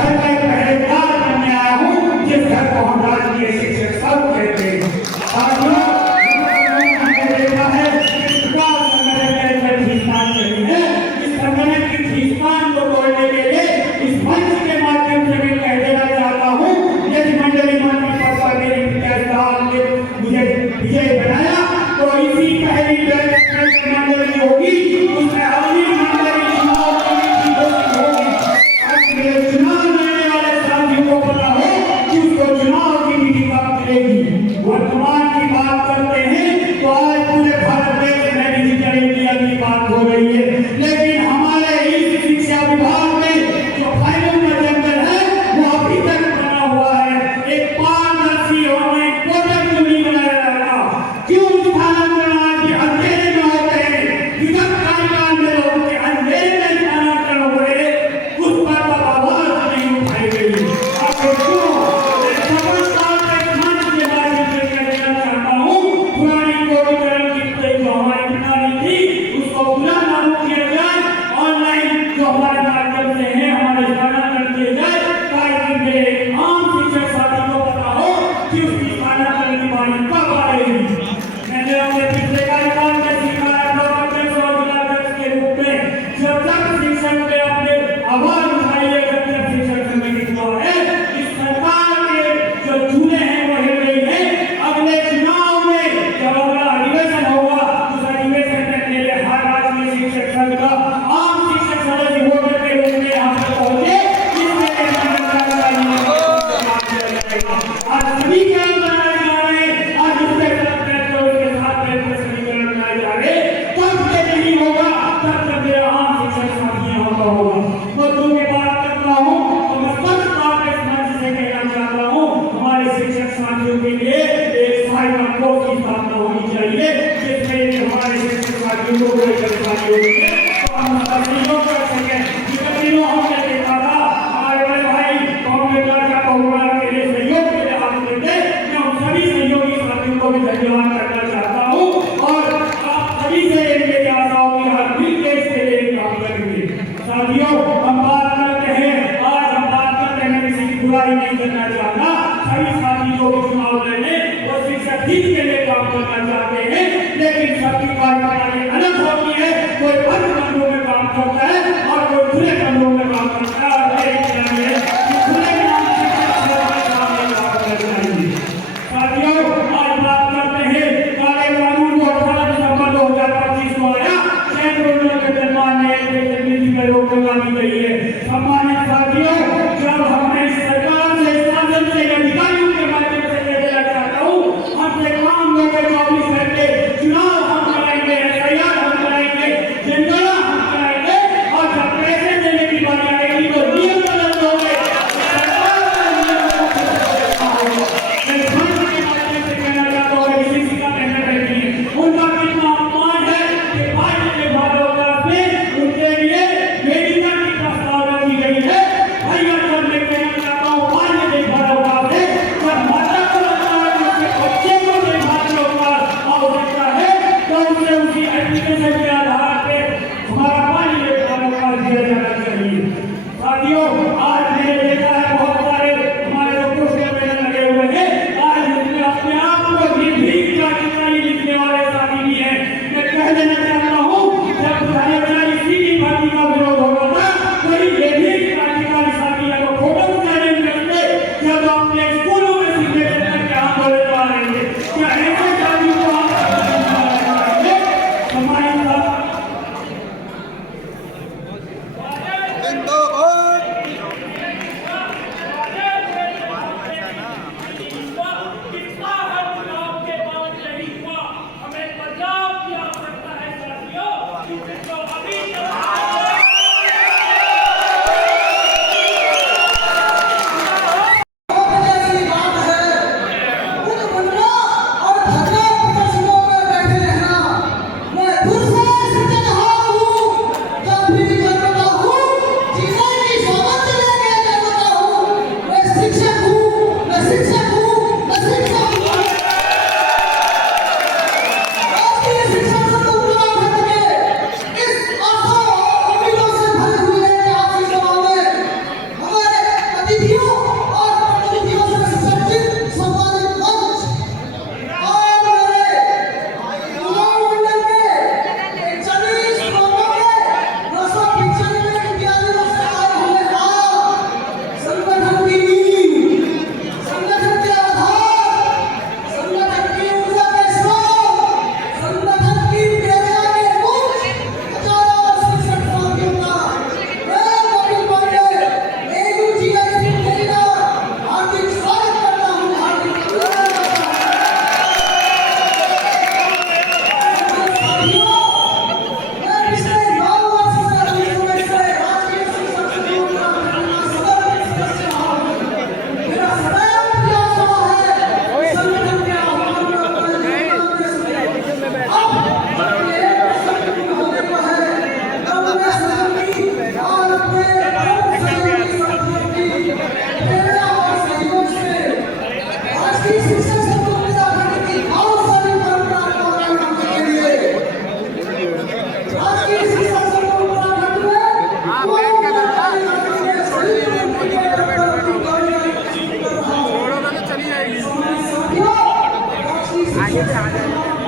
घर का एक पहरेदार बनने आया हूँ, जिस घर को हम राजकीय शिक्षक सब कहते हैं। साथियों, हमने देखा है कि विकास संगठन के अंदर खींचतान चली है। इस संगठन की खींचतान को तोड़ने के लिए इस मंच के माध्यम से मैं कह देना चाहता हूँ, यदि मंडली मंत्री पद पर मेरी प्रत्याशी ने मुझे विजय बनाया तो इसी पहली मंडली होगी, उसमें अगली मंडली चुनाव कमेटी होगी। मेरे चुनाव लड़ने वाले साथियों को पता हो कि उसको चुनाव की नीति कब मिलेगी। वर्तमान की बात करते हैं तो आज पूरे भारत देश में डिजिटल इंडिया की बात हो रही है, लेकिन हमारे इस शिक्षा विभाग में जो फाइलों का जंगल है वो अभी तक बना हुआ है। एक पारदर्शी ऑनलाइन पोर्टल क्यों नहीं बनाया जाता? क्यों स्थानांतरण आज अंधेरे में होते हैं? विगत कार्यकाल में लोगों के अंधेरे में स्थानांतरण हो रहे, उस पर आवाज नहीं उठाई गई। आखिर क्यों? समझदार के मंच के माध्यम से कहना चाहता हूँ, पुरानी कोविकरण की जो हमारी प्रणाली थी उसको पुनः लागू किया जाए। ऑनलाइन जो हमारे माध्यम से है हमारे स्थानांतरण किए जाए, ताकि मेरे आम शिक्षक साथी को पता हो कि उसकी स्थानांतरण की बारी कब आ रही है। मैंने अपने पिछले कार्यकाल में सिखाया के रूप में जब तक शिक्षक ने अपने आवाज उठाई है, जब तक शिक्षक समिति को है, इस सरकार के जो चूल्हे हैं वो हिल रही है। अगले चुनाव में जब अगला अधिवेशन होगा, उस अधिवेशन में मेरे हर राजनीतिक शिक्षक संघ का आम शिक्षक सदस्य वोटर के रूप में यहाँ पर पहुंचे, इसमें आज सभी काम बनाए जा रहे हैं, आज उसके साथ समीकरण बनाए जा रहे हैं। तब से नहीं होगा तब तक मेरा आम शिक्षक साथी यहाँ पर होगा। मुद्दों की बात करता हूँ तो मैं स्पष्टता के मंच से कहना चाहता हूँ, हमारे शिक्षक साथियों के लिए एक साइबर कोर्स की स्थापना होनी चाहिए, जिसमें हमारे शिक्षक साथियों को कोई परेशानी होगी तो हम सहयोग कर सकें। दिनों हमने देखा था हमारे बड़े भाई कांग्रेस का बहुमान के लिए सहयोग के लिए हाथ देते, मैं उन सभी सहयोगी साथियों को भी धन्यवाद करना चाहता हूँ और आप सभी से मेरी आशा होगी हर मिलकर इसके लिए काम करेंगे। साथियों, हम बात करते हैं, आज हम बात करते हैं, मैं किसी की बुराई नहीं करना चाहता, सभी साथी जो भी चुनाव लड़ने वो शिक्षक हित के लिए काम करना चाहते हैं, लेकिन सबकी कार्यप्रणाली अलग होती है। कोई बंद कमरों में काम करता है और कोई खुले कमरों में काम करता है, और मेरी कहना है कि खुले काम करना चाहिए। साथियों, आज बात करते हैं काले कानून को 18 दिसंबर 2025 को आया, सैकड़ों के निर्माण में रोक लगा दी गई है। सम्मानित साथियों, जब हमने सरकार से शासन से अधिकारियों के माध्यम से देना चाहता हूँ, हमसे काम लोगे 24 घंटे आगे पे आ जाए।